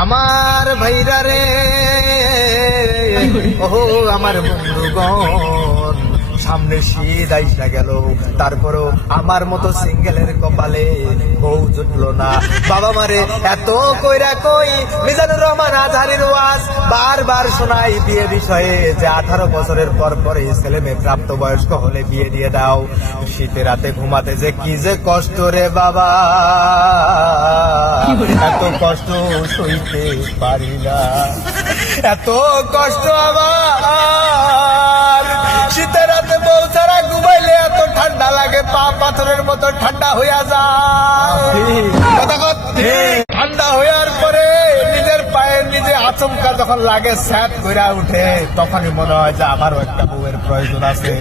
আমার ভাইরা রে, ও আমার বন্ধুগণ, সামনে শীত আইসা গেল, তারপরও আমার মতো সিঙ্গেলের কপালে বউ জুটলো না। বাবা মারে এত কইরা কই, মিজানুর রহমান আজহারীর ওয়াজ বারবার শোনাই বিয়ে বিষয়ে, যে 18 বছরের পর পরে ছেলে মেয়ে প্রাপ্ত বয়স্ক হলে বিয়ে দিয়ে দাও। শীতে রাতে ঘুমাতে যে কি যে কষ্ট রে বাবা, এত কষ্ট সইতে পারি না, এত কষ্ট আমার। শীতের রাতে বউ ছাড়া ঘুমাইলে এত ঠান্ডা লাগে, পা পাথরের মতো ঠান্ডা হইয়া যায়। ঠান্ডা হইয়ার পরে নিজের পায়ের নিজে আচমকা যখন লাগে, স্যাত কইরা উঠে, তখনই মনে হয় যে আমারও একটা বউয়ের প্রয়োজন আছে।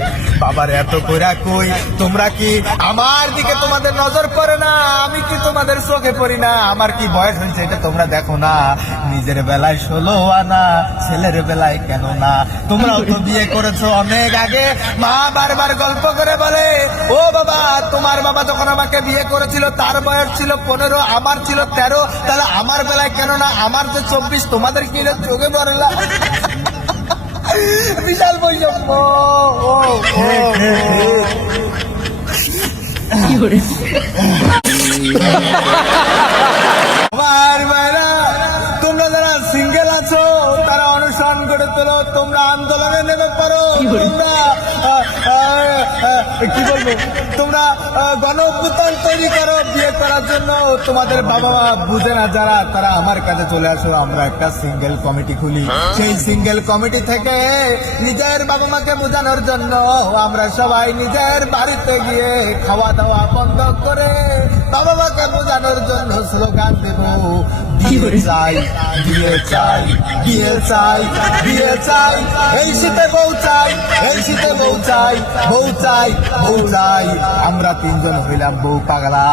বাবার এত কইরা কই, তোমরা কি আমার দিকে তোমাদের নজর পড়ে না? আমি কি তোমাদের চোখে পড়ি না? আমার কি বয়স হয়েছে এটা তোমরা দেখো না? নিজের বেলায় 16 আনা, ছেলের বেলায় কেন না? তোমরাও তো বিয়ে করেছো অনেক আগে। মা বারবার গল্প করে বলে, ও বাবা, তোমার বাবা যখন আমাকে বিয়ে করেছিল তার বয়স ছিল 15, আমার ছিল 13, তাহলে আমার বেলায় কেন না? আমার যে 24, তোমাদের কি চোখে পড়ে না? বিশাল বৈষম্য। আমার ভাইরা, তোমরা যারা সিঙ্গেল আছো তারা অনুসরণ করে তোলো, তোমরা আন্দোলনে নেমে পারো, তোমরা কি বলবো, তোমরা গণ অভ্যুত্থান তৈরি করো বিয়ে করার জন্য। তোমাদের বাবা মা বুঝে না যারা, তারা আমার কাছে চলে আসো, আমরা একটা সিঙ্গেল কমিটি খুলি। সেই সিঙ্গেল কমিটি থেকে নিজের বাবা মাকে বোঝানোর জন্য আমরা সবাই নিজের বাড়িতে গিয়ে খাওয়া দাওয়া বন্ধ করে বাবা মাকে বোঝানোর জন্য স্লোগান দেব, বিয়ে চাই, বিয়ে চাই, বিয়ে চাই, বিয়ে চাই, এই শীতে বউ চাই, এই শীতে বউ চাই, বউ চাই, বউ চাই। আমরা 3 জন হইলাম বউ পাগলা।